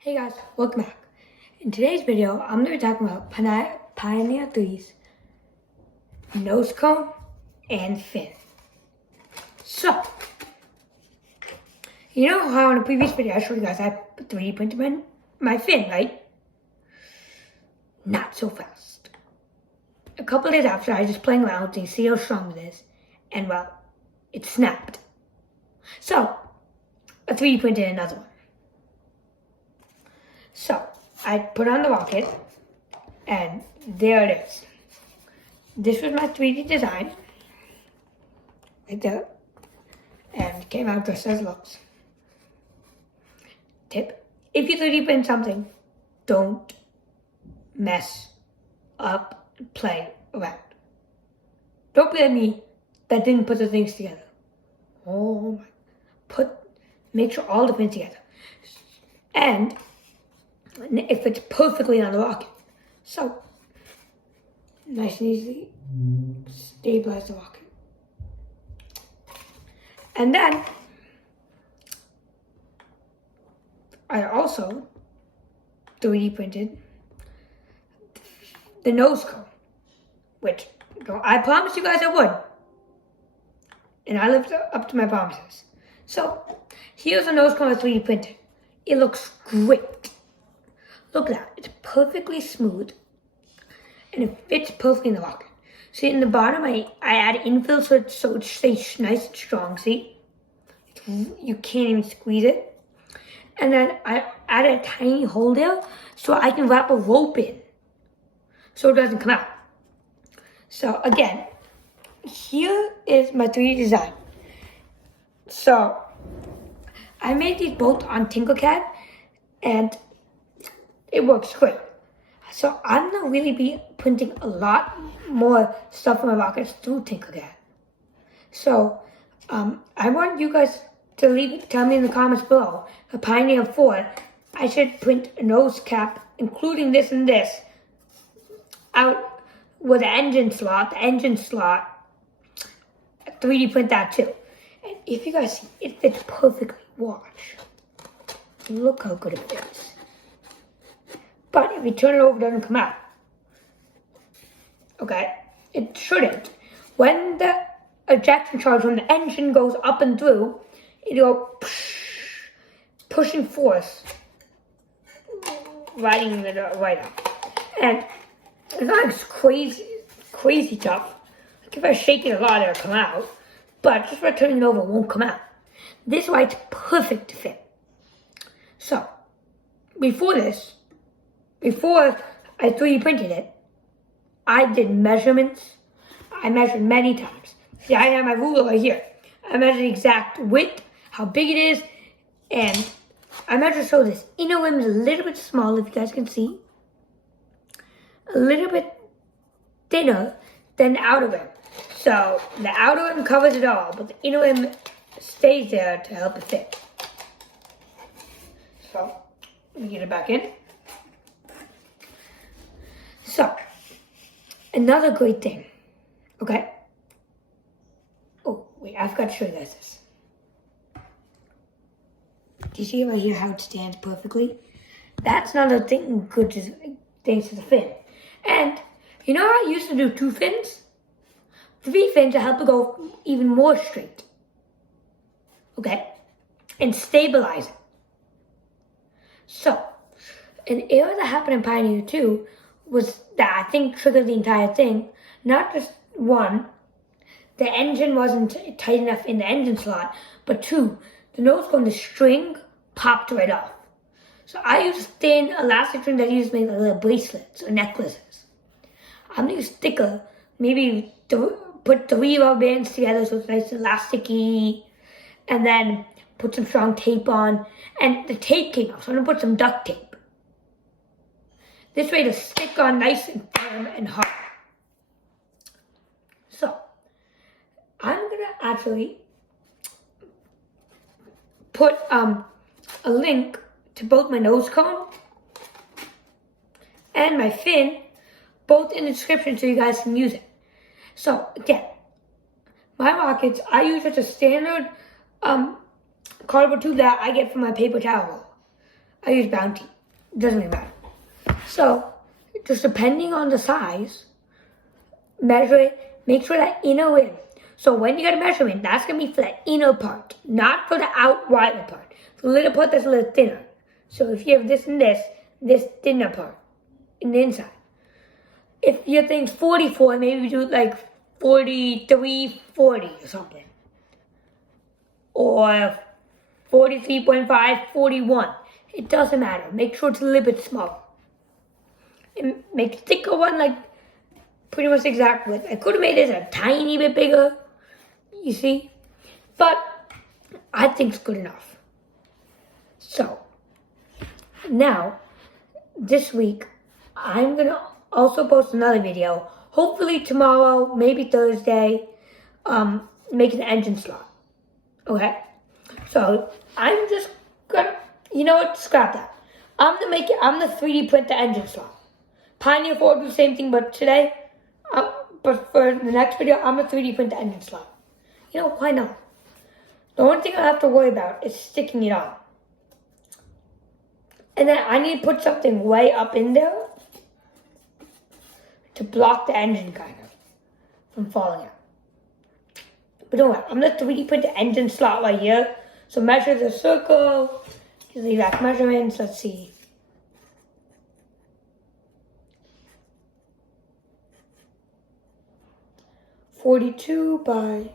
Hey guys, welcome back. In today's video, I'm going to be talking about Pioneer 3's nose cone and fin. So, you know how in a previous video I showed you guys I 3D printed my fin, right? Not so fast. A couple days after, I was just playing around to see how strong it is, and well, it snapped. So, I 3D printed another one. So, I put on the rocket, and there it is. This was my 3D design, right there, and it came out just as it looks. Tip, if you 3D print something, don't mess up and play around. Don't blame me that didn't put the things together. Oh my, make sure all the pins together. And it fits perfectly on the rocket. So, nice and easily stabilize the rocket. And then, I also 3D printed the nose cone, which I promised you guys I would. And I lived up to my promises. So, here's a nose cone I 3D printed. It looks great. Look at that, it's perfectly smooth, and it fits perfectly in the rocket. See, in the bottom, I add infill so it stays nice and strong, see? You can't even squeeze it. And then I added a tiny hole there so I can wrap a rope in so it doesn't come out. So again, here is my 3D design. So, I made these both on Tinkercad, and it works great. So I'm going to really be printing a lot more stuff for my rockets through Tinkercad. So I want you guys to tell me in the comments below, for Pioneer 4, I should print a nose cap, including this and this, out with the engine slot, 3D print that too. And if you guys see, it fits perfectly. Watch. Look how good it fits. But if you turn it over, it doesn't come out. Okay? It shouldn't. When the ejection charge, when the engine goes up and through, it'll go pushing force, riding it right up. And it's not crazy tough. Like if I shake it a lot, it'll come out. But just by turning it over, it won't come out. This is why it's perfect to fit. So, before I 3D printed it, I did measurements. I measured many times. See, I have my ruler right here. I measured the exact width, how big it is, and I measured so this inner rim is a little bit smaller, if you guys can see. A little bit thinner than the outer rim. So the outer rim covers it all, but the inner rim stays there to help it fit. So, let me get it back in. So, another great thing, okay? Oh, wait, I forgot to show you guys this. Do you see right here how it stands perfectly? That's another thing good thanks to the fin. And, you know how I used to do 2 fins? 3 fins to help it go even more straight. Okay? And stabilize it. So, an error that happened in Pioneer 2 was that I think triggered the entire thing. Not just 1, the engine wasn't tight enough in the engine slot, but 2, the nose cone, the string popped right off. So I used thin elastic string that I used to make like little bracelets or necklaces. I'm gonna use thicker, maybe put 3 rubber bands together so it's nice and elasticy, and then put some strong tape on, and the tape came off, so I'm gonna put some duct tape. This way it'll stick on nice and firm and hard. So, I'm gonna actually put a link to both my nose cone and my fin, both in the description so you guys can use it. So, again, my rockets, I use just a standard cardboard tube that I get from my paper towel roll. I use Bounty. It doesn't really matter. So, just depending on the size, measure it, make sure that inner rim. So when you get a measurement, that's going to be for the inner part, not for the out wider part. For the little part that's a little thinner. So if you have this and this thinner part in the inside. If your thing's 44, maybe do like 43, 40 or something. Or 43.5, 41. It doesn't matter. Make sure it's a little bit smaller. And make a thicker one like pretty much exact width. I could have made this a tiny bit bigger, you see? But I think it's good enough. So, now, this week, I'm going to also post another video. Hopefully tomorrow, maybe Thursday, making the engine slot. Okay? So, I'm just gonna, you know what, scrap that. I'm gonna 3D print the engine slot. Pioneer 4 will do the same thing, but today, but for the next video, I'm gonna 3D print the engine slot. You know, why not? The only thing I have to worry about is sticking it on. And then I need to put something way up in there to block the engine, kind of, from falling out. But don't worry, I'm gonna 3D print the engine slot right here. So measure the circle, give the exact measurements, let's see. .42 by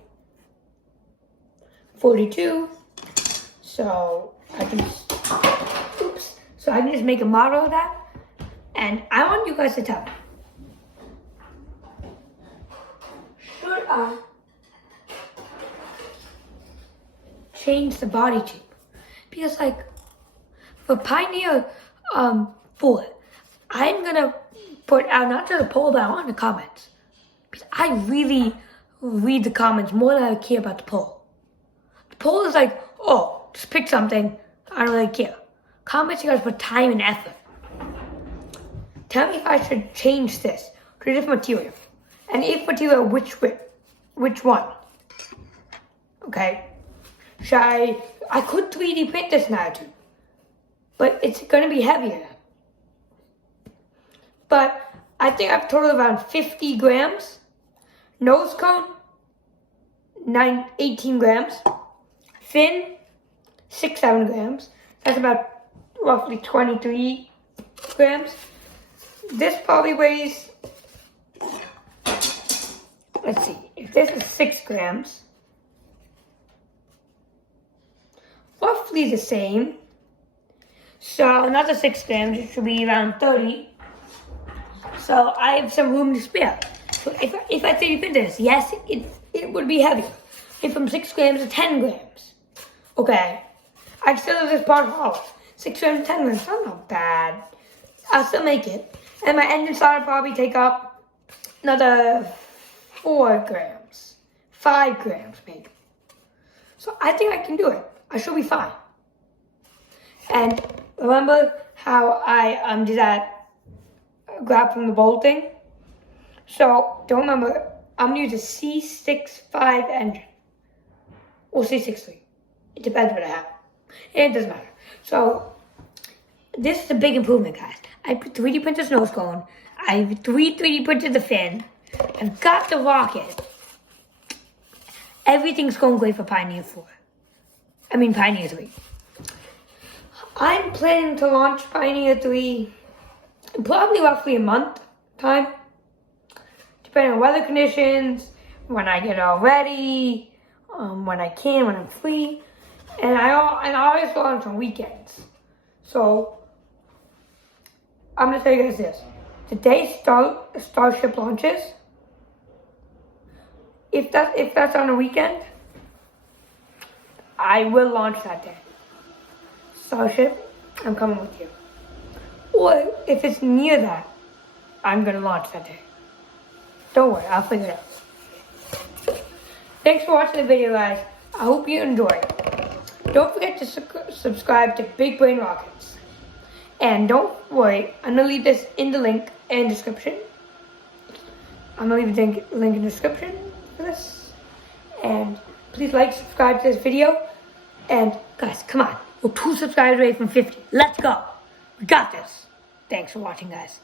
42. So I can just make a model of that. And I want you guys to tell me. Should I change the body tube? Because like for Pioneer 4, I'm gonna put out not just a poll, but I want the comments. Because I really read the comments more than I care about the poll. The poll is like, oh, just pick something. I don't really care. Comments, you guys put time and effort. Tell me if I should change this to a different material. And if material, which one? Okay. I could 3D print this now too. But it's going to be heavier then. But I think I've totaled around 50 grams. Nose cone, 18 grams. Fin, 6-7 grams. That's about roughly 23 grams. This probably weighs, let's see, if this is 6 grams, roughly the same. So another 6 grams, it should be around 30. So I have some room to spare. So if I 3D print this, yes, it would be heavy. If from 6 grams to 10 grams. Okay. I still have this part hollow. 6 grams to 10 grams, that's not bad. I'll still make it. And my engine slot will probably take up another 4 grams. 5 grams maybe. So I think I can do it. I should be fine. And remember how I did that grab from the bolt thing? So don't remember, I'm going to use a C65 engine. Or C63. It depends what I have. And it doesn't matter. So this is a big improvement, guys. I 3D printed this nose cone. I 3D printed the fin. I've got the rocket. Everything's going great for Pioneer 4. I mean Pioneer 3. I'm planning to launch Pioneer 3 in probably roughly a month time. Depending on weather conditions, when I get all ready, when I can, when I'm free. And I always launch on weekends. So I'm gonna tell you guys this. The day Starship launches, if that's on a weekend, I will launch that day. Starship, I'm coming with you. Or if it's near that, I'm gonna launch that day. Don't worry, I'll figure it out. Thanks for watching the video, guys. I hope you enjoyed. Don't forget to subscribe to Big Brain Rockets. And don't worry, I'm going to leave this in the link and description. I'm going to leave the link in the description for this. And please like, subscribe to this video. And guys, come on. We're 2 subscribers away from 50. Let's go. We got this. Thanks for watching, guys.